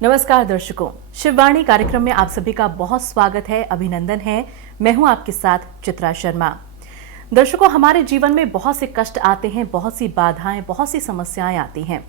नमस्कार दर्शकों, शिववाणी कार्यक्रम में आप सभी का बहुत स्वागत है, अभिनंदन है। मैं हूं आपके साथ चित्रा शर्मा। दर्शकों, हमारे जीवन में बहुत से कष्ट आते हैं, बहुत सी बाधाएं, बहुत सी समस्याएं आती हैं,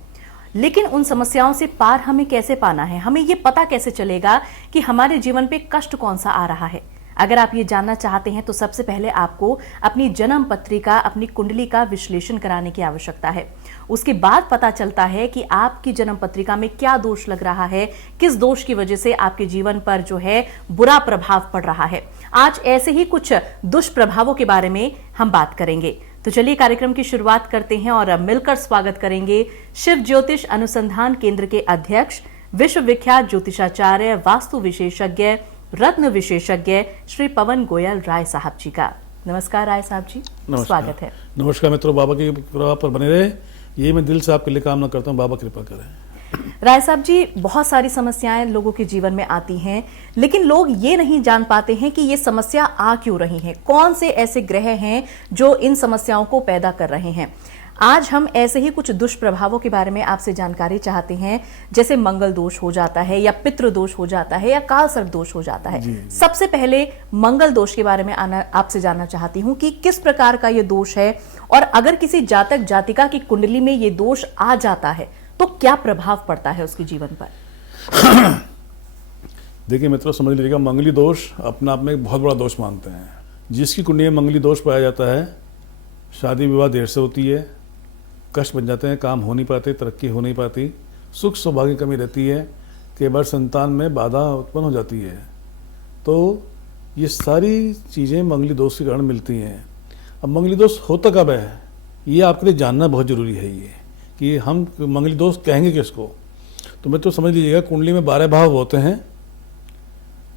लेकिन उन समस्याओं से पार हमें कैसे पाना है, हमें ये पता कैसे चलेगा कि हमारे जीवन पे कष्ट कौन सा आ रहा है। अगर आप ये जानना चाहते हैं तो सबसे पहले आपको अपनी जन्म पत्रिका, अपनी कुंडली का विश्लेषण कराने की आवश्यकता है। उसके बाद पता चलता है कि आपकी जन्म पत्रिका में क्या दोष लग रहा है, किस दोष की वजह से आपके जीवन पर जो है बुरा प्रभाव पड़ रहा है। आज ऐसे ही कुछ दुष्प्रभावों के बारे में हम बात करेंगे। तो चलिए कार्यक्रम की शुरुआत करते हैं और मिलकर स्वागत करेंगे शिव ज्योतिष अनुसंधान केंद्र के अध्यक्ष, विश्व विख्यात ज्योतिषाचार्य, वास्तु विशेषज्ञ, रत्न विशेषज्ञ श्री पवन गोयल राय साहब जी का। नमस्कार राय साहब जी, स्वागत है। नमस्कार मित्रों, बाबा की कृपा पर बने रहे, ये मैं दिल से आपके लिए कामना करता हूँ, बाबा कृपा करें। राय साहब जी, बहुत सारी समस्याएं लोगों के जीवन में आती हैं, लेकिन लोग ये नहीं जान पाते हैं कि ये समस्या आ क्यों रही है, कौन से ऐसे ग्रह हैं जो इन समस्याओं को पैदा कर रहे हैं। आज हम ऐसे ही कुछ दुष्प्रभावों के बारे में आपसे जानकारी चाहते हैं, जैसे मंगल दोष हो जाता है या पितृ दोष हो जाता है या काल सर्प दोष हो जाता है। सबसे पहले मंगल दोष के बारे में आपसे जानना चाहती हूं कि किस प्रकार का ये दोष है, और अगर किसी जातक जातिका की कुंडली में ये दोष आ जाता है तो क्या प्रभाव पड़ता है उसके जीवन पर। देखिए मित्रों, समझ लीजिएगा, मंगली दोष अपने आप में एक बहुत बड़ा दोष मानते हैं। जिसकी कुंडली में मंगली दोष पाया जाता है, शादी विवाह देर से होती है, कष्ट बन जाते हैं, काम हो नहीं पाते, तरक्की हो नहीं पाती, सुख सौभाग्य की कमी रहती है, कई बार संतान में बाधा उत्पन्न हो जाती है। तो ये सारी चीज़ें मंगली दोष के कारण मिलती हैं। अब मंगली दोष होता कब है, ये आपके लिए जानना बहुत ज़रूरी है। ये कि हम मंगली दोष कहेंगे किसको, तो मैं तो समझ लीजिएगा, कुंडली में 12 भाव होते हैं।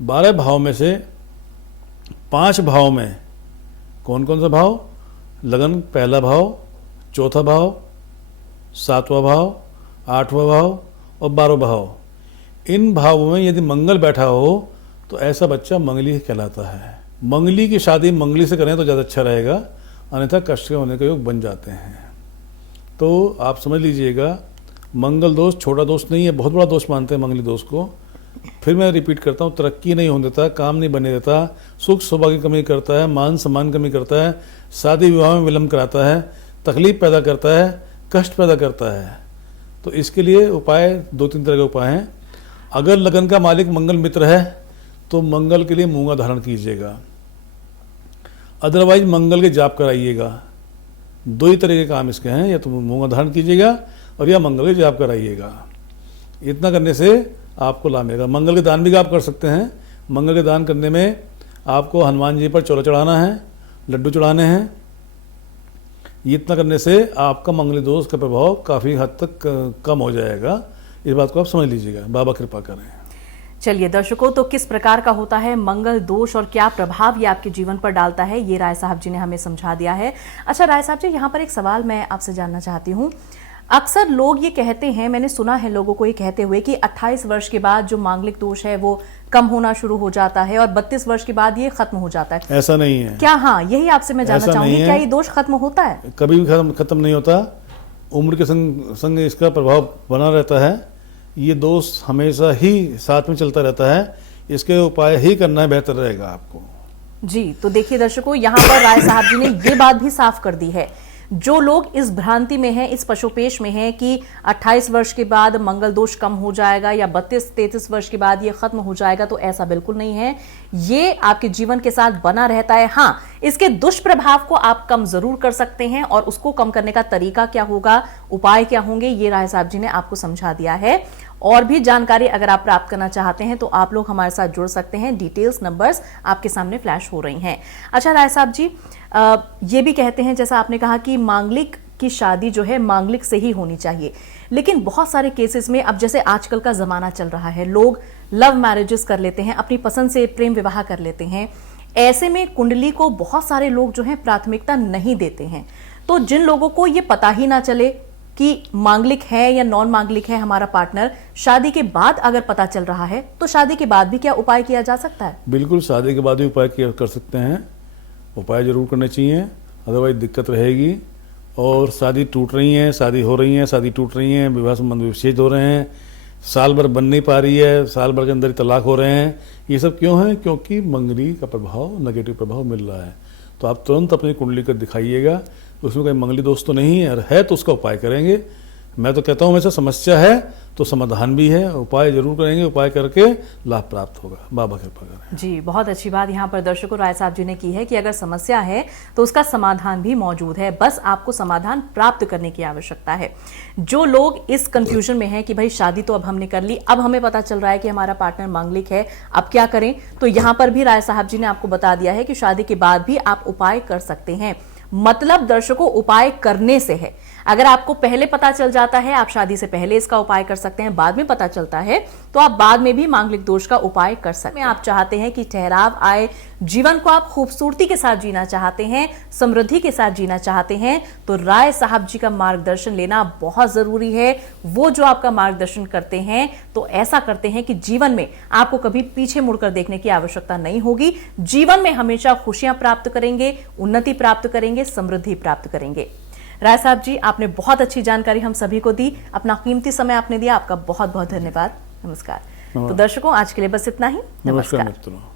12 भाव में से 5 भाव में कौन कौन सा भाव, लगन पहला भाव, चौथा भाव, 7वां भाव, 8वां भाव और 12वां भाव, इन भावों में यदि मंगल बैठा हो तो ऐसा बच्चा मंगली कहलाता है। मंगली की शादी मंगली से करें तो ज़्यादा अच्छा रहेगा, अन्यथा कष्ट के होने के योग बन जाते हैं। तो आप समझ लीजिएगा, मंगल दोष छोटा दोष नहीं है, बहुत बड़ा दोष मानते हैं मंगली दोष को। फिर मैं रिपीट करता हूँ, तरक्की नहीं होने देता, काम नहीं बने देता, सुख सौभाग्य की कमी करता है, मान सम्मान कमी करता है, शादी विवाह में विलम्ब कराता है, तकलीफ पैदा करता है, कष्ट पैदा करता है। तो इसके लिए उपाय 2-3 तरह के उपाय हैं। अगर लगन का मालिक मंगल मित्र है तो मंगल के लिए मूंगा धारण कीजिएगा, अदरवाइज मंगल के जाप कराइएगा। 2 ही तरह के काम इसके हैं, या तो मूंगा धारण कीजिएगा और या मंगल के जाप कराइएगा। इतना करने से आपको लाभ मिलेगा। मंगल के दान भी आप कर सकते हैं। मंगल के दान करने में आपको हनुमान जी पर चौला चढ़ाना है, लड्डू चढ़ाने हैं। इतना करने से आपका मंगली दोष का प्रभाव काफ़ी हद तक कम हो जाएगा। इस बात को आप समझ लीजिएगा, बाबा कृपा करें। चलिए दर्शकों, तो किस प्रकार का होता है मंगल दोष और क्या प्रभाव ये आपके जीवन पर डालता है, ये राय साहब जी ने हमें समझा दिया है। अच्छा राय साहब जी, यहाँ पर एक सवाल मैं आपसे जानना चाहती हूँ। अक्सर लोग ये कहते हैं, मैंने सुना है लोगों को ये कहते हुए कि 28 वर्ष के बाद जो मांगलिक दोष है वो कम होना शुरू हो जाता है और 32 वर्ष के बाद ये खत्म हो जाता है। ऐसा नहीं है क्या? हाँ, यही आपसे मैं जानना चाहूंगी, क्या ये दोष खत्म होता है? कभी भी खत्म नहीं होता। उम्र के संग इसका प्रभाव बना रहता है। ये दोष हमेशा ही साथ में चलता रहता है। इसके उपाय ही करना बेहतर रहेगा आपको। जी, तो देखिए दर्शकों, यहाँ पर राय साहब जी ने ये बात भी साफ कर दी है। जो लोग इस भ्रांति में हैं, इस पशुपेश में हैं कि 28 वर्ष के बाद मंगल दोष कम हो जाएगा या 32-33 वर्ष के बाद ये खत्म हो जाएगा, तो ऐसा बिल्कुल नहीं है। ये आपके जीवन के साथ बना रहता है। हाँ, इसके दुष्प्रभाव को आप कम जरूर कर सकते हैं, और उसको कम करने का तरीका क्या होगा, उपाय क्या होंगे, ये राय साहब जी ने आपको समझा दिया है। और भी जानकारी अगर आप प्राप्त करना चाहते हैं तो आप लोग हमारे साथ जुड़ सकते हैं। डिटेल्स, नंबर्स आपके सामने फ्लैश हो रही हैं। अच्छा राय साहब जी, ये भी कहते हैं, जैसा आपने कहा कि मांगलिक की शादी जो है मांगलिक से ही होनी चाहिए, लेकिन बहुत सारे केसेस में, अब जैसे आजकल का जमाना चल रहा है, लोग लव मैरिजेस कर लेते हैं, अपनी पसंद से प्रेम विवाह कर लेते हैं। ऐसे में कुंडली को बहुत सारे लोग जो है प्राथमिकता नहीं देते हैं। तो जिन लोगों को ये पता ही ना चले कि मांगलिक है या नॉन मांगलिक है हमारा पार्टनर, शादी के बाद अगर पता चल रहा है, तो शादी के बाद भी क्या उपाय किया जा सकता है? बिल्कुल, शादी के बाद भी उपाय कर सकते हैं। उपाय जरूर करने चाहिए, अदरवाइज दिक्कत रहेगी। और शादी टूट रही है, शादी हो रही है, शादी टूट रही है, विवाह संबंध विच्छेद हो रहे हैं, साल भर बन नहीं पा रही है, साल भर के अंदर ही तलाक हो रहे हैं, ये सब क्यों है? क्योंकि मंगली का प्रभाव, नेगेटिव प्रभाव मिल रहा है। तो आप तुरंत अपनी कुंडली कर दिखाइएगा, उसमें कोई मंगली दोष तो नहीं है, और है तो उसका उपाय करेंगे। मैं तो कहता हूँ हमेशा समस्या है तो समाधान भी है, उपाय जरूर करेंगे, उपाय करके लाभ प्राप्त होगा। बाबा कृपा करें। जी, बहुत अच्छी बात यहाँ पर दर्शकों राय साहब जी ने की है कि अगर समस्या है तो उसका समाधान भी मौजूद है, बस आपको समाधान प्राप्त करने की आवश्यकता है। जो लोग इस कंफ्यूजन में हैं कि भाई शादी तो अब हमने कर ली, अब हमें पता चल रहा है कि हमारा पार्टनर मांगलिक है, अब क्या करें, तो यहाँ पर भी राय साहब जी ने आपको बता दिया है कि शादी के बाद भी आप उपाय कर सकते हैं। मतलब दर्शकों उपाय करने से है। अगर आपको पहले पता चल जाता है, आप शादी से पहले इसका उपाय कर सकते हैं, बाद में पता चलता है तो आप बाद में भी मांगलिक दोष का उपाय कर सकते हैं। आप चाहते हैं कि ठहराव आए, जीवन को आप खूबसूरती के साथ जीना चाहते हैं, समृद्धि के साथ जीना चाहते हैं, तो राय साहब जी का मार्गदर्शन लेना बहुत जरूरी है। वो जो आपका मार्गदर्शन करते हैं तो ऐसा करते हैं कि जीवन में आपको कभी पीछे मुड़कर देखने की आवश्यकता नहीं होगी। जीवन में हमेशा खुशियां प्राप्त करेंगे, उन्नति प्राप्त करेंगे, समृद्धि प्राप्त करेंगे। राय साहब जी, आपने बहुत अच्छी जानकारी हम सभी को दी, अपना कीमती समय आपने दिया, आपका बहुत बहुत धन्यवाद। नमस्कार। तो दर्शकों आज के लिए बस इतना ही। नमस्कार मित्रों।